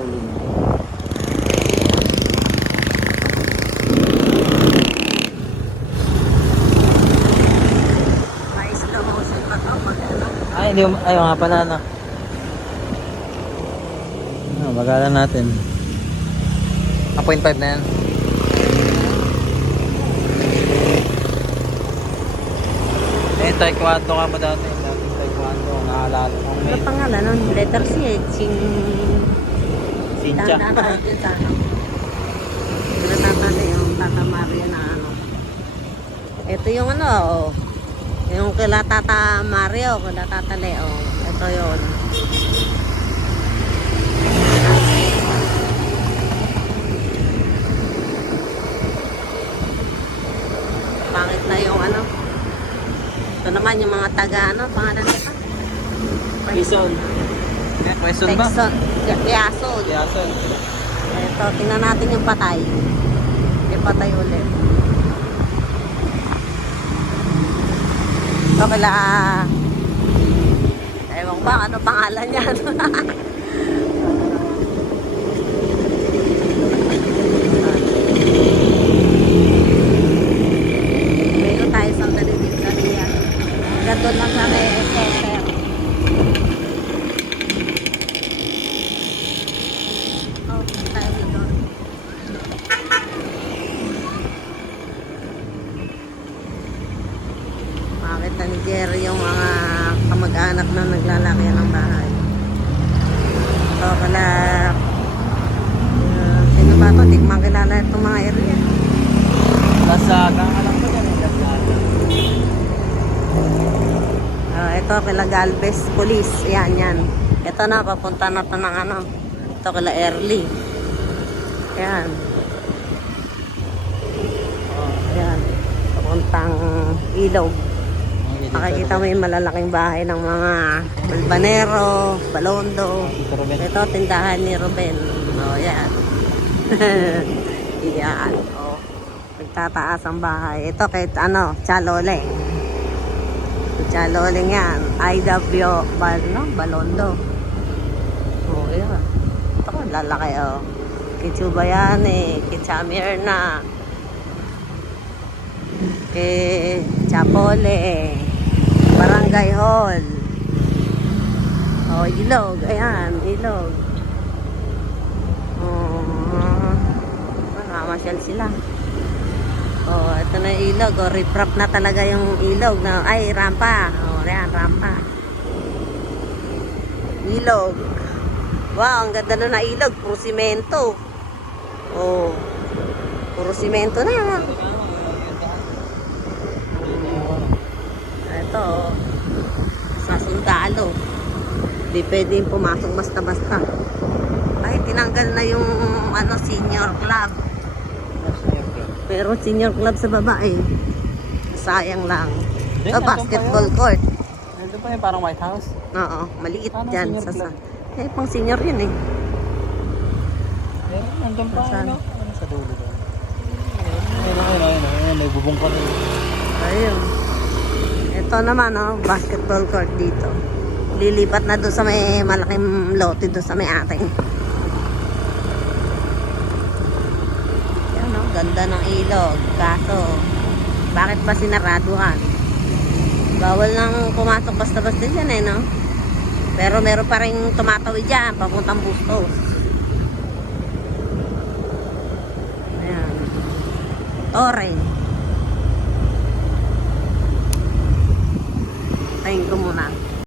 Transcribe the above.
Shaolin. May slow motion pa to. Ay, hindi, ayaw nga pala na. Magalan natin. 1.5 na yan. Eh, taekwondo ka mo dati. Dati taekwondo, naalala ko. Ano pangalan nun? Letter C eh. Sincha. Pinatatan yung Tata Maria na ano. Ito yung ano, oh. Yung kila Tata Mario, kila Tata Leo. Ito yun. Pangit na yung ano. Ito naman yung mga taga ano, pangalan nito. Quezon. Eh, Quezon ba? Texon. Quezon. Quezon. Ito, tingnan natin yung patay. Yung patay ulit. Ito kila... Ewan ko ba, ano pangalan yan? Meron tayo sandali dito sa niya. Gandun lang sa may center. Oh, tayo dito. Makita ni Jerry yung mga kamag-anak na naglalaki ng bahay. So, kala... sino ba ito? Di ko makilala itong mga area. Lasaga. Alam ko yan. Lasaga. Ito kila Galvez Police. Yan, yan. Ito na, papunta na ito ng ano. Ito kila Early. Yan. Yan. Papuntang Ilog. Makikita mo yung malalaking bahay ng mga Balbanero, Balondo. Ito, tindahan ni Ruben. O, yan. Yan. O, nagtataas ang bahay. Ito kay, ano, Chalole. Chalole yan. IW Balondo. O, yan. Ito, lalaki, o. Kitsubayane, Kitsamir na. Kay Chapole. Barangay Hall. Oh, Ilog. Ayan, Ilog. Oh, nakamasyal sila. Oh, ito na yung Ilog. Oh, riprap na talaga yung Ilog. Na, ay, rampa. Oh, ayan, rampa. Ilog. Wow, ang ganda na Ilog. Puro simento. Oh, puro simento na yan. Ito, sa sundalo. Di pwedeng pumasok basta-basta. Ay, tinanggal na yung ano, senior club. Pero senior club sa babae. Sayang lang. Then, Ito, basketball court. Nandun pa yung parang White House. Oo, maliit Paano dyan. senior club? Eh, pang senior yun eh. Nandun pa, Saan? ano? Sa dulo doon. Ayun, may bubong ka rin. Ayun. Ito naman, oh, basketball court dito. Lilipat na doon sa may malaking lote doon sa may ating. Yan, oh, ganda ng ilog. Kaso, bakit pa sinaraduhan? Bawal nang pumasok basta-basta dyan eh, no? Pero meron pa rin tumatawid dyan, papuntang Bustos. Ayan. Torre.